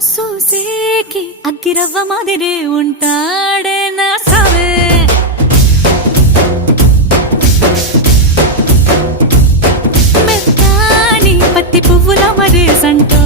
సూసేకి అగ్గిరవ్వ మాదిరే ఉంటాడే నా సావే మెత్తాని పత్తి పువ్వుల మరే సంటో